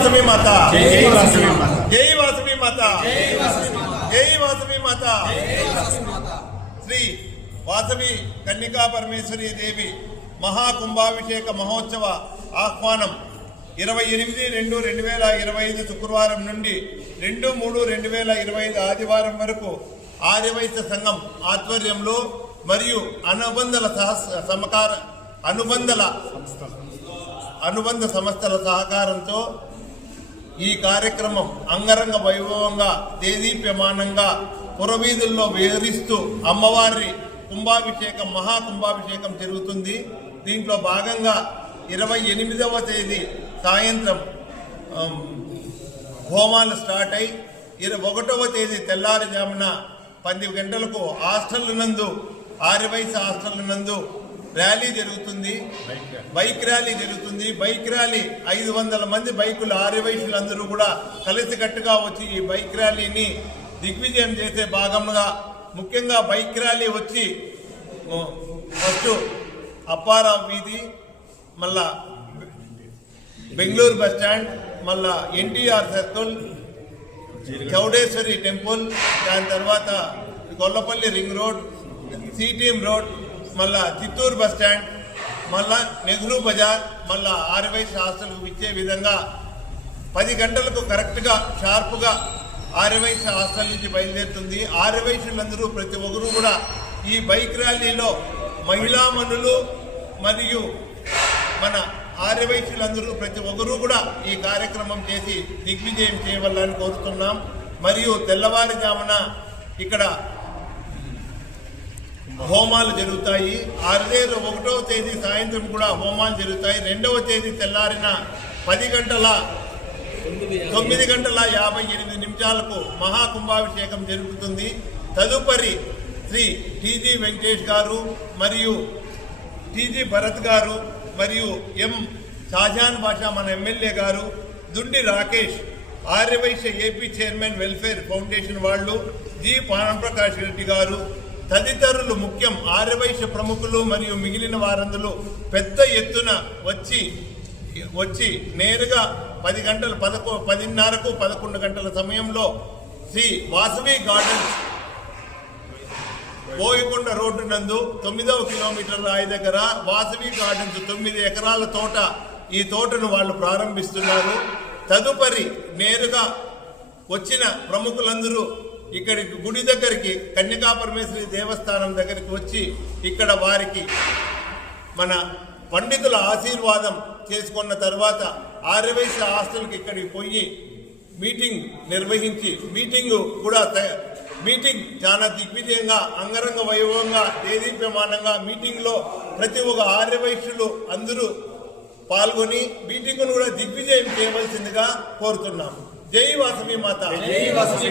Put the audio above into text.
వాసవి మాత జై వాసవి మాత. జై వాసవి మాత జై వాసవి మాత శ్రీ వాసవి కన్నికా పరమేశ్వరి దేవి మహాకుంభాభిషేక మహోత్సవ ఆహ్వానం ఇరవై ఎనిమిది రెండు రెండు వేల ఇరవై ఐదు శుక్రవారం నుండి రెండు మూడు రెండు వేల ఇరవై ఐదు ఆదివారం వరకు ఆర్యవైశ్య సంఘం ఆధ్వర్యంలో మరియు అనుబంధల సమకార అనుబంధల అనుబంధ సంస్థల సహకారంతో ఈ కార్యక్రమం అంగరంగ వైభవంగా దేదీప్యమానంగా పురవీధుల్లో వివరిస్తూ అమ్మవారి కుంభాభిషేకం మహాకుంభాభిషేకం జరుగుతుంది. దీంట్లో భాగంగా ఇరవై ఎనిమిదవ తేదీ సాయంత్రం హోమాలు స్టార్ట్ అయి ఇరవై ఒకటవ తేదీ తెల్లారుజామున పది గంటలకు హాస్టల్ నందు ఆర్యవైశ్య హాస్టల్ నందు ర్యాలీ జరుగుతుంది. బైక్ ర్యాలీ జరుగుతుంది. బైక్ ర్యాలీ ఐదు వందల మంది బైకులు ఆర్యవైశ్యులందరూ కూడా కలిసికట్టుగా వచ్చి ఈ బైక్ ర్యాలీని దిగ్విజయం చేసే భాగంగా ముఖ్యంగా బైక్ ర్యాలీ వచ్చి ఫస్ట్ అప్పారావు వీధి మళ్ళా బెంగళూరు బస్ స్టాండ్ మళ్ళా ఎన్టీఆర్ సర్కిల్ చౌడేశ్వరి టెంపుల్ దాని తర్వాత Kollapalli ring road C T M road మళ్ళా చిత్తూరు బస్ స్టాండ్ మళ్ళా నెహ్రూ బజార్ మళ్ళా ఆర్వైస్ హాస్టల్ ఇచ్చే విధంగా పది గంటలకు కరెక్ట్గా షార్ప్గా ఆర్యవైశ్య హాస్టల్ నుంచి బయలుదేరుతుంది. ఆర్యవైశ్యులందరూ ప్రతి ఒక్కరూ కూడా ఈ బైక్ ర్యాలీలో మహిళామణులు మరియు మన ఆర్యవైశ్యులందరూ ప్రతి ఒక్కరూ కూడా ఈ కార్యక్రమం చేసి దిగ్విజయం చేయవల్లని కోరుతున్నాం. మరియు తెల్లవారుజామున ఇక్కడ హోమాలు జరుగుతాయి. ఆరుదేరు ఒకటవ తేదీ సాయంత్రం కూడా హోమాలు జరుగుతాయి. రెండవ తేదీ తెల్లారిన పది గంటల తొమ్మిది గంటల యాభై ఎనిమిది నిమిషాలకు మహాకుంభాభిషేకం జరుగుతుంది. తదుపరి శ్రీ టీజీ వెంకటేష్ గారు మరియు టీజీ భరత్ గారు మరియు ఎం షాజాన్ బాషా మన MLA garu Dundi Rakesh Arya Vysya AP chairman welfare foundation వాళ్ళు జి పానప్రకాష్ రెడ్డి గారు తదితరులు ముఖ్యం ఆర్యవైశ్య ప్రముఖులు మరియు మిగిలిన వారందరూ పెద్ద ఎత్తున వచ్చి వచ్చి నేరుగా పది గంటలు పదకొ పదిన్నరకు పదకొండు గంటల సమయంలో శ్రీ వాసవి గార్డెన్స్ బోయకొండ రోడ్డు నందు తొమ్మిదవ కిలోమీటర్ రాయి దగ్గర వాసవి గార్డెన్స్ తొమ్మిది ఎకరాల తోట ఈ తోటను వాళ్ళు ప్రారంభిస్తున్నారు. తదుపరి నేరుగా వచ్చిన ప్రముఖులందరూ ఇక్కడికి గుడి దగ్గరికి కన్యకా పరమేశ్వరి దేవస్థానం దగ్గరికి వచ్చి ఇక్కడ వారికి మన పండితుల ఆశీర్వాదం చేసుకున్న తర్వాత ఆర్యవైశ్య హాస్టల్కి ఇక్కడికి పోయి మీటింగ్ నిర్వహించి మీటింగ్ కూడా మీటింగ్ చాలా దిగ్విజయంగా అంగరంగ వైభవంగా దేదీప్యమానంగా మీటింగ్లో ప్రతి ఒక్క ఆర్యవైశ్యులు అందరూ పాల్గొని మీటింగ్ను కూడా దిగ్విజయం చేయవలసిందిగా కోరుతున్నాం జై వాసవి మాత. జై వాసవి